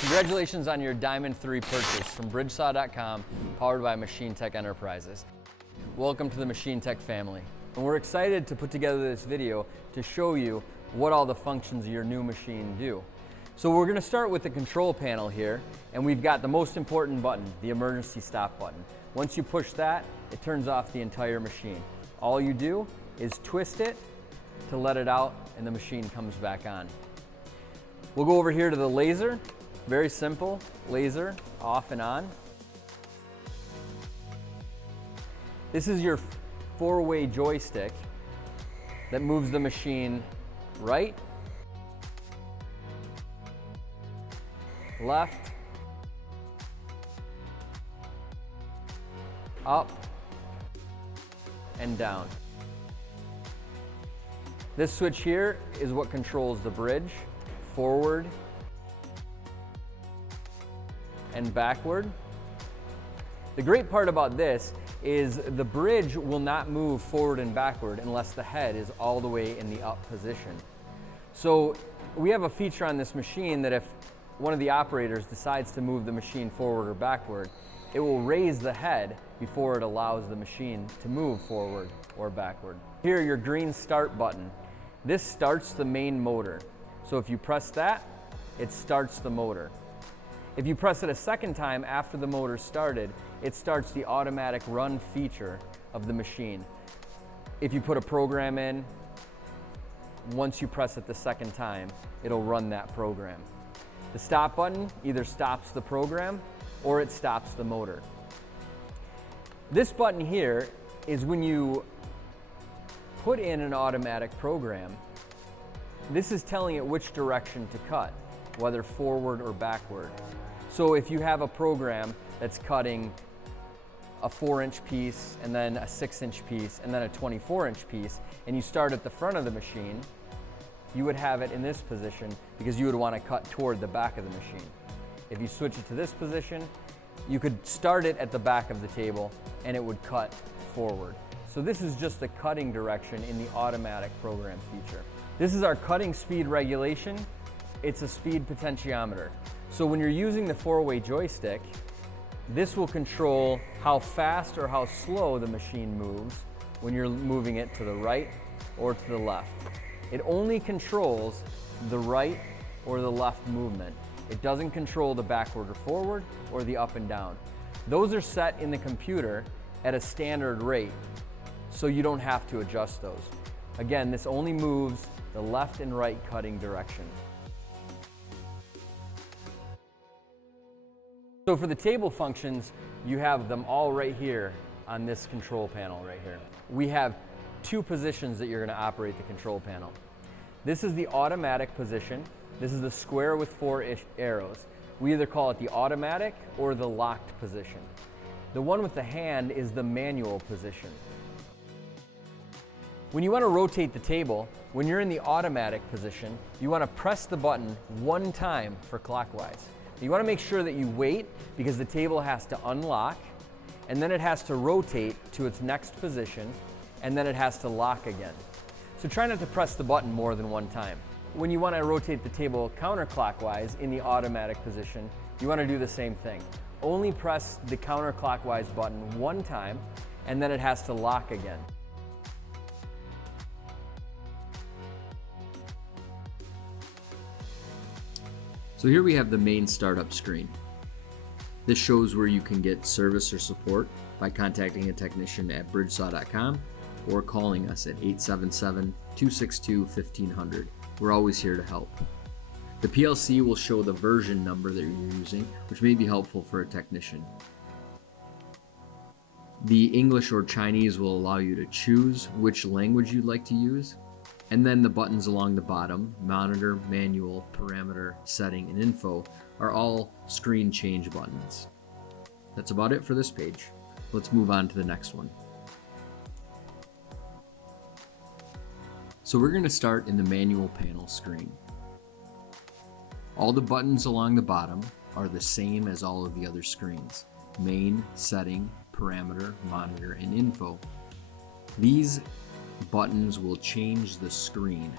Congratulations on your Diamond3 purchase from bridgesaw.com, powered by Machine Tech Enterprises. Welcome to the Machine Tech family. And we're excited to put together this video to show you what all the functions of your new machine do. So we're going to start with the control panel here, and we've got the most important button, the emergency stop button. Once you push that, it turns off the entire machine. All you do is twist it to let it out, and the machine comes back on. We'll go over here to the laser. Very simple, laser, off and on. This is your four-way joystick that moves the machine right, left, up, and down. This switch here is what controls the bridge, forward, and backward. The great part about this is the bridge will not move forward and backward unless the head is all the way in the up position. So we have a feature on this machine that if one of the operators decides to move the machine forward or backward, it will raise the head before it allows the machine to move forward or backward. Here, your green start button. This starts the main motor. So if you press that, it starts the motor. If you press it a second time after the motor started, it starts the automatic run feature of the machine. If you put a program in, once you press it the second time, it'll run that program. The stop button either stops the program or it stops the motor. This button here is when you put in an automatic program. This is telling it which direction to cut, whether forward or backward. So if you have a program that's cutting a 4-inch piece and then a 6-inch piece and then a 24-inch piece, and you start at the front of the machine, you would have it in this position because you would want to cut toward the back of the machine. If you switch it to this position, you could start it at the back of the table and it would cut forward. So this is just the cutting direction in the automatic program feature. This is our cutting speed regulation. It's a speed potentiometer. So when you're using the four-way joystick, this will control how fast or how slow the machine moves when you're moving it to the right or to the left. It only controls the right or the left movement. It doesn't control the backward or forward or the up and down. Those are set in the computer at a standard rate, so you don't have to adjust those. Again, this only moves the left and right cutting direction. So for the table functions, you have them all right here on this control panel right here. We have two positions that you're going to operate the control panel. This is the automatic position. This is the square with 4 arrows. We either call it the automatic or the locked position. The one with the hand is the manual position. When you want to rotate the table, when you're in the automatic position, you want to press the button one time for clockwise. You want to make sure that you wait because the table has to unlock, and then it has to rotate to its next position, and then it has to lock again. So try not to press the button more than one time. When you want to rotate the table counterclockwise in the automatic position, you want to do the same thing. Only press the counterclockwise button one time, and then it has to lock again. So here we have the main startup screen. This shows where you can get service or support by contacting a technician at bridgesaw.com or calling us at 877-262-1500. We're always here to help. The PLC will show the version number that you're using, which may be helpful for a technician. The English or Chinese will allow you to choose which language you'd like to use. And then the buttons along the bottom, monitor, manual, parameter, setting, and info, are all screen change buttons. That's about it for this page. Let's move on to the next one. So we're going to start in the manual panel screen. All the buttons along the bottom are the same as all of the other screens: main, setting, parameter, monitor, and info. These buttons will change the screen.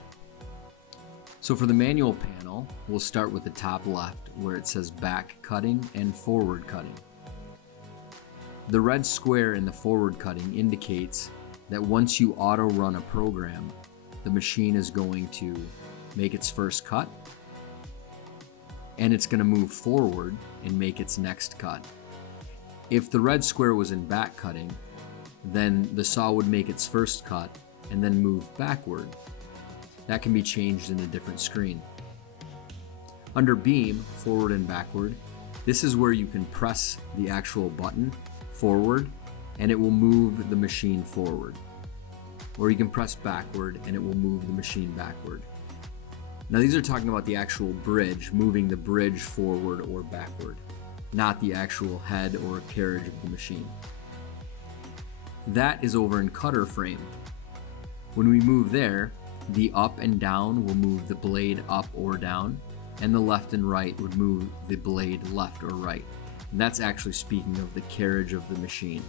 So for the manual panel, we'll start with the top left where it says back cutting and forward cutting. The red square in the forward cutting indicates that once you auto run a program, the machine is going to make its first cut and it's going to move forward and make its next cut. If the red square was in back cutting, then the saw would make its first cut and then move backward. That can be changed in a different screen. Under beam, forward and backward, this is where you can press the actual button forward and it will move the machine forward. Or you can press backward and it will move the machine backward. Now these are talking about the actual bridge, moving the bridge forward or backward, not the actual head or carriage of the machine. That is over in cutter frame. When we move there, the up and down will move the blade up or down, and the left and right would move the blade left or right. And that's actually speaking of the carriage of the machine,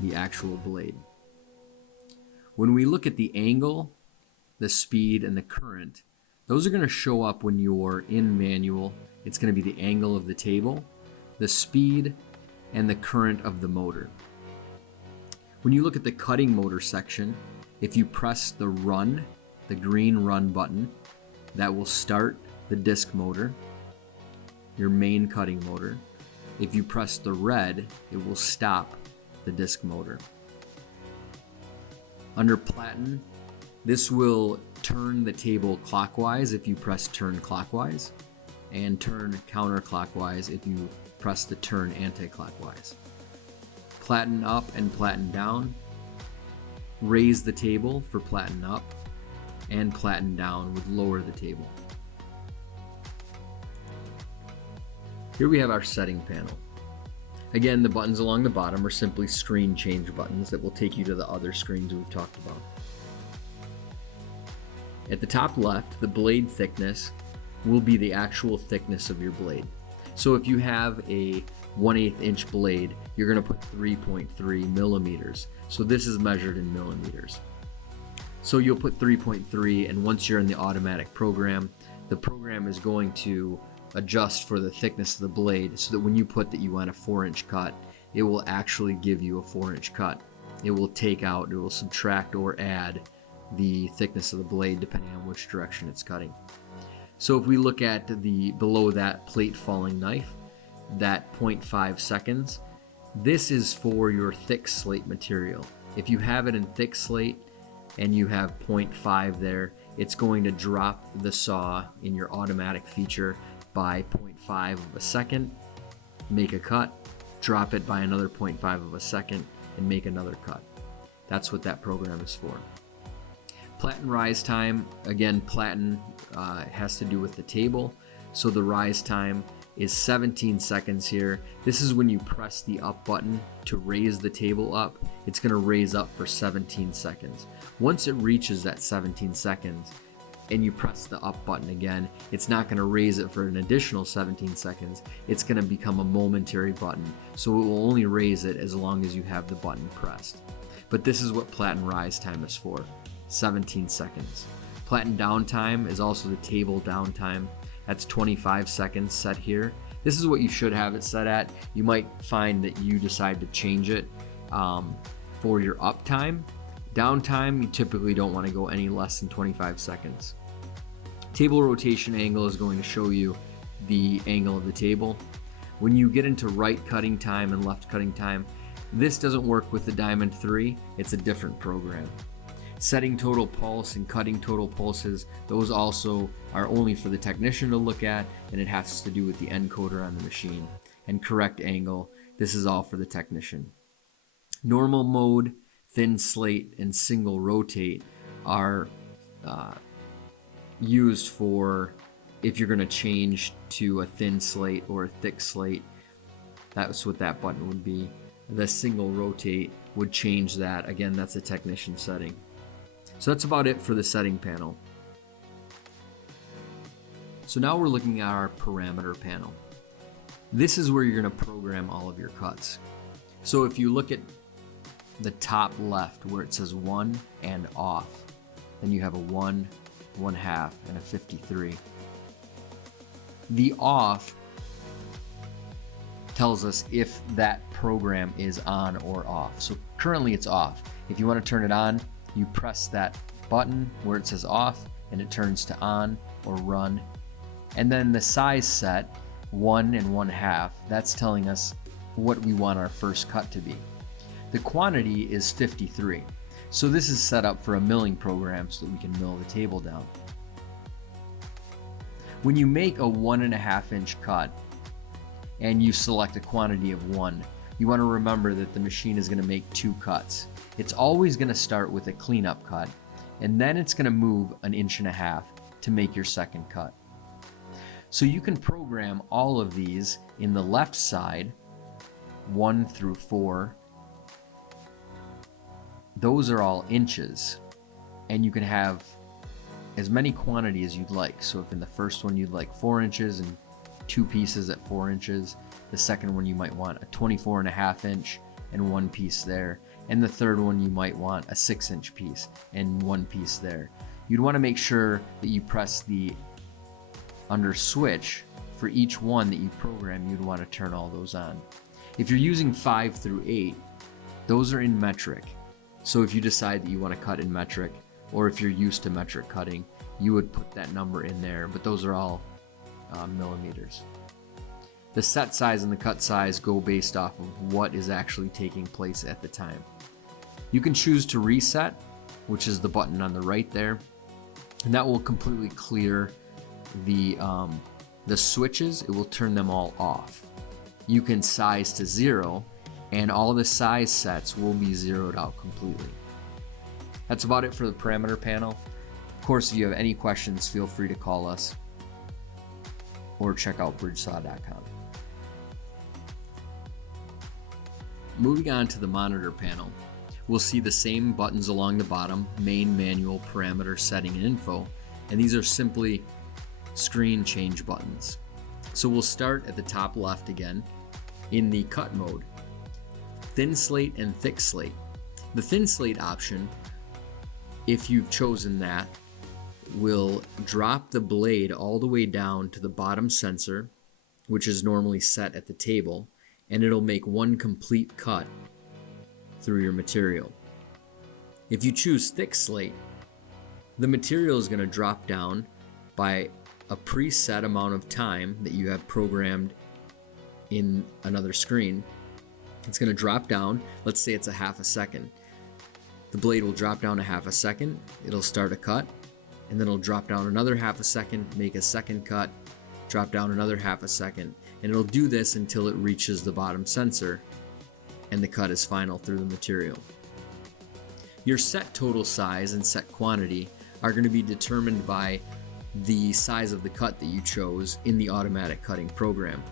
the actual blade. When we look at the angle, the speed, and the current, those are going to show up when you're in manual. It's going to be the angle of the table, the speed, and the current of the motor. When you look at the cutting motor section, if you press the run, the green run button, that will start the disc motor, your main cutting motor. If you press the red, it will stop the disc motor. Under platen, this will turn the table clockwise if you press turn clockwise, and turn counterclockwise if you press the turn anti-clockwise. Platen up and platen down. Raise the table for platen up, and platen down would lower the table. Here we have our setting panel. Again, the buttons along the bottom are simply screen change buttons that will take you to the other screens we've talked about. At the top left, the blade thickness will be the actual thickness of your blade. So if you have a 1/8 inch blade, you're going to put 3.3 millimeters. So this is measured in millimeters. So you'll put 3.3, and once you're in the automatic program, the program is going to adjust for the thickness of the blade so that when you put that you want a 4-inch cut, it will actually give you a 4-inch cut. It will take out, it will subtract or add the thickness of the blade depending on which direction it's cutting. So if we look at the below that plate falling knife, that 0.5 seconds, this is for your thick slate material. If you have it in thick slate and you have 0.5 there, it's going to drop the saw in your automatic feature by 0.5 of a second, make a cut, drop it by another 0.5 of a second, and make another cut. That's what that program is for. Platen rise time, again, platen has to do with the table, so the rise time is 17 seconds here. This is when you press the up button to raise the table up. It's going to raise up for 17 seconds. Once it reaches that 17 seconds and you press the up button again, it's not going to raise it for an additional 17 seconds. It's going to become a momentary button, so it will only raise it as long as you have the button pressed. But this is what platen rise time is for, 17 seconds. Platen downtime is also the table downtime. That's 25 seconds set here. This is what you should have it set at. You might find that you decide to change it for your uptime. Downtime, you typically don't want to go any less than 25 seconds. Table rotation angle is going to show you the angle of the table. When you get into right cutting time and left cutting time, this doesn't work with the Diamond3. It's a different program. Setting total pulse and cutting total pulses, those also are only for the technician to look at, and it has to do with the encoder on the machine. And correct angle, this is all for the technician. Normal mode, thin slate, and single rotate are used for if you're going to change to a thin slate or a thick slate. That's what that button would be. The single rotate would change that. Again, that's a technician setting. So that's about it for the setting panel. So now we're looking at our parameter panel. This is where you're going to program all of your cuts. So if you look at the top left where it says 1 and off, then you have a 1 1/2, and a 53. The off tells us if that program is on or off. So currently it's off. If you want to turn it on, you press that button where it says off and it turns to on or run. And then the size set, 1 and 1/2, that's telling us what we want our first cut to be. The quantity is 53. So this is set up for a milling program so that we can mill the table down. When you make a 1.5 inch cut and you select a quantity of 1, you want to remember that the machine is going to make 2 cuts. It's always going to start with a cleanup cut, and then it's going to move 1.5 inches to make your second cut. So you can program all of these in the left side, 1 through 4. Those are all inches, and you can have as many quantity as you'd like. So if in the first one you'd like 4 inches and 2 pieces at 4 inches, the second one you might want a 24.5 inch and 1 piece there, and the third one you might want a 6 inch piece and 1 piece there. You'd want to make sure that you press the under switch for each one that you program. You'd want to turn all those on. If you're using 5 through 8, those are in metric. So if you decide that you want to cut in metric, or if you're used to metric cutting, you would put that number in there, but those are all millimeters. The set size and the cut size go based off of what is actually taking place at the time. You can choose to reset, which is the button on the right there, and that will completely clear the switches. It will turn them all off. You can size to 0, and all the size sets will be zeroed out completely. That's about it for the parameter panel. Of course, if you have any questions, feel free to call us or check out bridgesaw.com. Moving on to the monitor panel, we'll see the same buttons along the bottom: main, manual, parameter, setting, and info, and these are simply screen change buttons. So we'll start at the top left again in the cut mode. Thin slate and thick slate. The thin slate option, if you've chosen that, will drop the blade all the way down to the bottom sensor, which is normally set at the table, and it'll make one complete cut through your material. If you choose thick slate, the material is going to drop down by a preset amount of time that you have programmed in another screen. It's going to drop down. Let's say it's a half a second. The blade will drop down a half a second. It'll start a cut, and then it'll drop down another half a second, make a second cut, drop down another half a second, and it'll do this until it reaches the bottom sensor and the cut is final through the material. Your set total size and set quantity are going to be determined by the size of the cut that you chose in the automatic cutting program.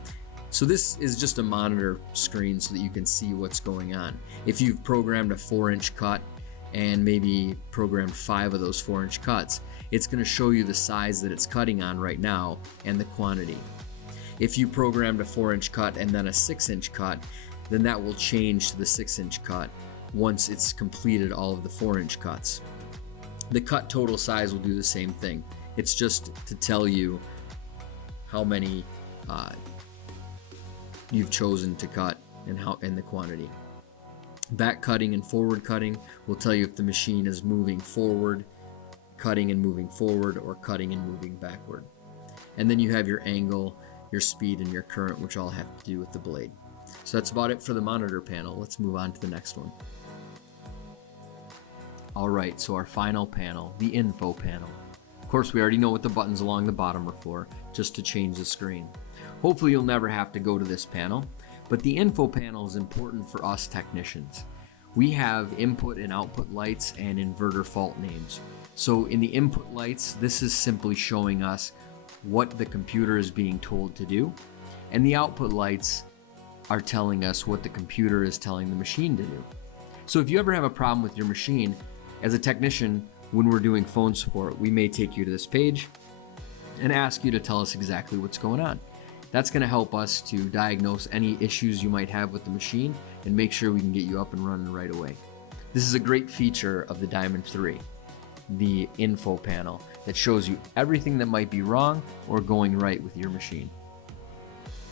So this is just a monitor screen so that you can see what's going on. If you've programmed a 4-inch cut and maybe programmed 5 of those 4-inch cuts, it's going to show you the size that it's cutting on right now and the quantity. If you programmed a 4-inch cut and then a 6-inch cut, then that will change to the 6-inch cut once it's completed all of the 4-inch cuts. The cut total size will do the same thing. It's just to tell you how many you've chosen to cut and the quantity. Back cutting and forward cutting will tell you if the machine is moving forward, cutting and moving forward, or cutting and moving backward. And then you have your angle, your speed, and your current, which all have to do with the blade. So that's about it for the monitor panel. Let's move on to the next one. Alright, so our final panel, the info panel. Of course, we already know what the buttons along the bottom are for, just to change the screen. Hopefully you'll never have to go to this panel, but the info panel is important for us technicians. We have input and output lights and inverter fault names. So in the input lights, this is simply showing us what the computer is being told to do, and the output lights are telling us what the computer is telling the machine to do. So if you ever have a problem with your machine, as a technician, when we're doing phone support, we may take you to this page and ask you to tell us exactly what's going on. That's going to help us to diagnose any issues you might have with the machine and make sure we can get you up and running right away. This is a great feature of the Diamond 3. the info panel that shows you everything that might be wrong or going right with your machine.